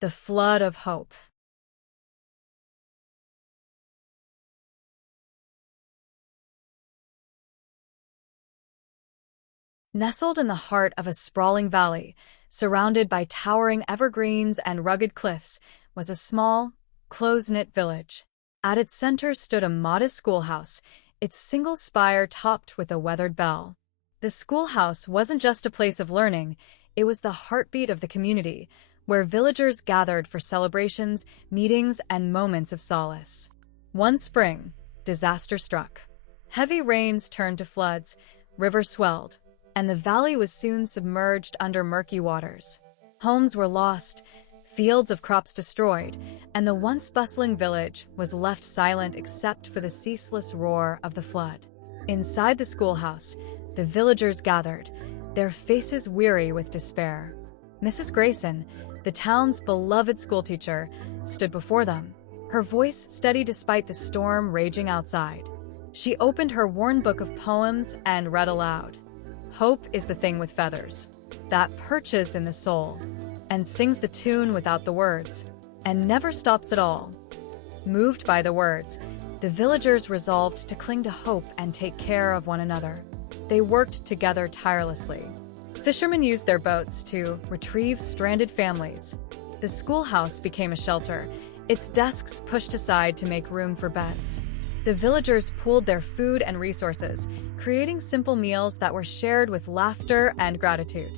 The Flood of Hope. Nestled in the heart of a sprawling valley, surrounded by towering evergreens and rugged cliffs, was a small, close-knit village. At its center stood a modest schoolhouse, its single spire topped with a weathered bell. The schoolhouse wasn't just a place of learning, it was the heartbeat of the community, where villagers gathered for celebrations, meetings, and moments of solace. One spring, disaster struck. Heavy rains turned to floods, rivers swelled, and the valley was soon submerged under murky waters. Homes were lost, fields of crops destroyed, and the once bustling village was left silent except for the ceaseless roar of the flood. Inside the schoolhouse, the villagers gathered, their faces weary with despair. Mrs. Grayson, the town's beloved schoolteacher, stood before them, her voice steady despite the storm raging outside. She opened her worn book of poems and read aloud. Hope is the thing with feathers, that perches in the soul, and sings the tune without the words, and never stops at all. Moved by the words, the villagers resolved to cling to hope and take care of one another. They worked together tirelessly. Fishermen used their boats to retrieve stranded families. The schoolhouse became a shelter, its desks pushed aside to make room for beds. The villagers pooled their food and resources, creating simple meals that were shared with laughter and gratitude.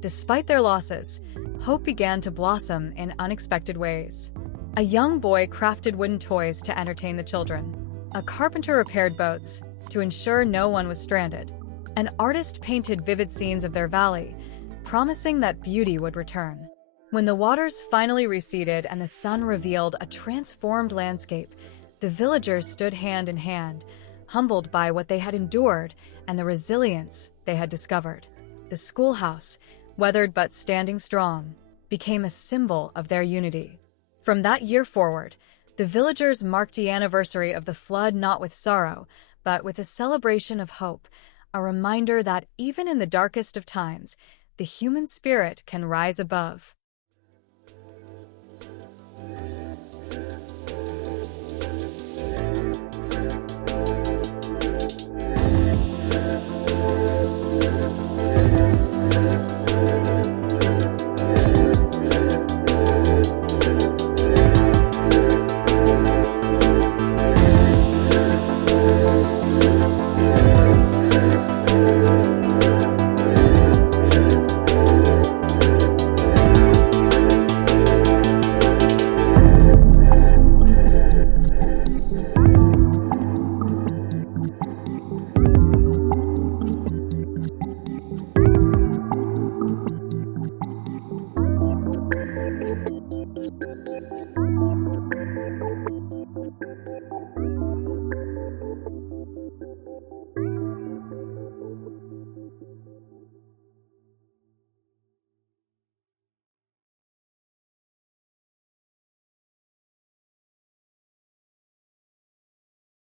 Despite their losses, hope began to blossom in unexpected ways. A young boy crafted wooden toys to entertain the children. A carpenter repaired boats to ensure no one was stranded. An artist painted vivid scenes of their valley, promising that beauty would return. When the waters finally receded and the sun revealed a transformed landscape, the villagers stood hand in hand, humbled by what they had endured and the resilience they had discovered. The schoolhouse, weathered but standing strong, became a symbol of their unity. From that year forward, the villagers marked the anniversary of the flood not with sorrow, but with a celebration of hope, a reminder that even in the darkest of times, the human spirit can rise above.